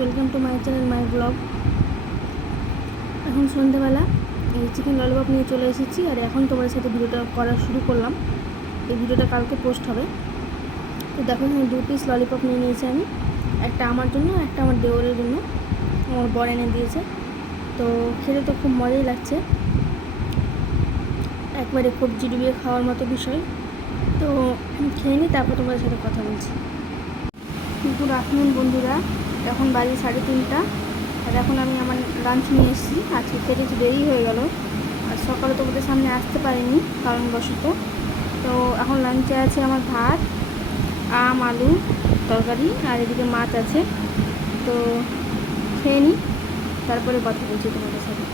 Welcome to my channel my blog. এখন সন্ধ্যেবেলা এই চিকেন ললিপপ নিয়ে চলে এসেছি, আর এখন তোমাদের সাথে ভিডিওটা করা শুরু করলাম। এই ভিডিওটা কালকে পোস্ট হবে। তো দেখো, এখানে 2 পিস ললিপপ নিয়ে নিয়েছি আমি, একটা আমার জন্য, একটা আমার দেওরের জন্য, আমার বর এনে দিয়েছে। তো খেতে তো খুব মজাই লাগছে, একবারে কবজি ডুবিয়ে খাওয়ার মতো বিষয়। তো খেয়ে নিই, তারপর তোমাদের সাথে কথা বলছি। গুড আফটারনুন বন্ধুরা, এখন বাজে 3:30, আর এখন আমি আমার লাঞ্চ নিয়ে এসেছি। আজকে খেতে একটু দেরি হয়ে গেল, আর সকালে তোমাদের সামনে আসতে পারিনি কারণবশত। তো এখন লাঞ্চে আছে আমার ভাত, আম আলু তরকারি, আর এদিকে মাছ আছে। তো খেয়ে নিই, তারপরে কথা বলছি তোমাদের সাথে।